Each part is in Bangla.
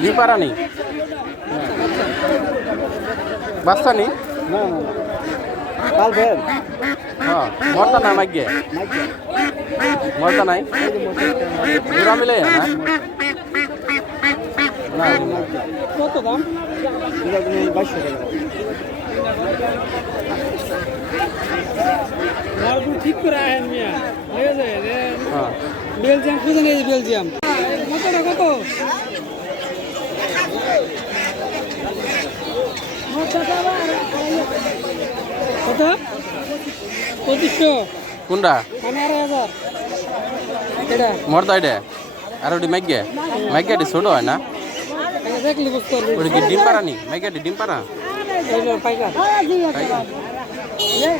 ডিম পাড়া নেই। বাচ্চা নেই? না কাল হ্যাঁ মরতা না মাইগে মরতা নাই? জোড়া মিলে না? না কত দাম? বাইশশো টাকা ঠিক করে আহেন মিয়া। হয়ে যায় বেলজিয়াম খুঁজে নিয়ে বেলজিয়াম। না কত কত? পঁচিশশো। কোনটা? পনেরো হাজার এটা। এটা? আর ওটি ছোট হয় না? দেখলি বুঝতে পারবি। ওটি কি ডিম পাড়া নি? মাইগেটি ডিম পাড়া? পাইকার পাইকার। সাইডন সাইডন এটা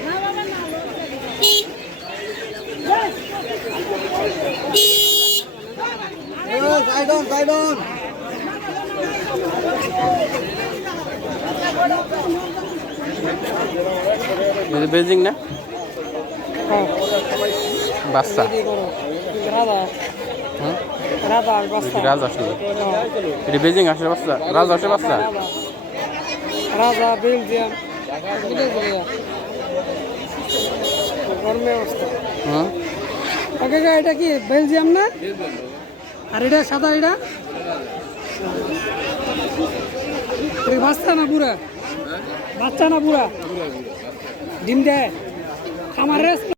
বেজিং না? হ্যাঁ। বাচ্চা। রাজ। আসলে? এটা বেজিং আসলে বাচ্চা? রাজ আসলে বাচ্চা? রাজা। বেলজিয়াম। গরমে অবস্থা। হুম? এটা কি বেলজিয়াম না? আর এটা সাদা এটা? বাচ্চা না বুড়া? বাচ্চা না বুড়া? ডিম দেয়। আমার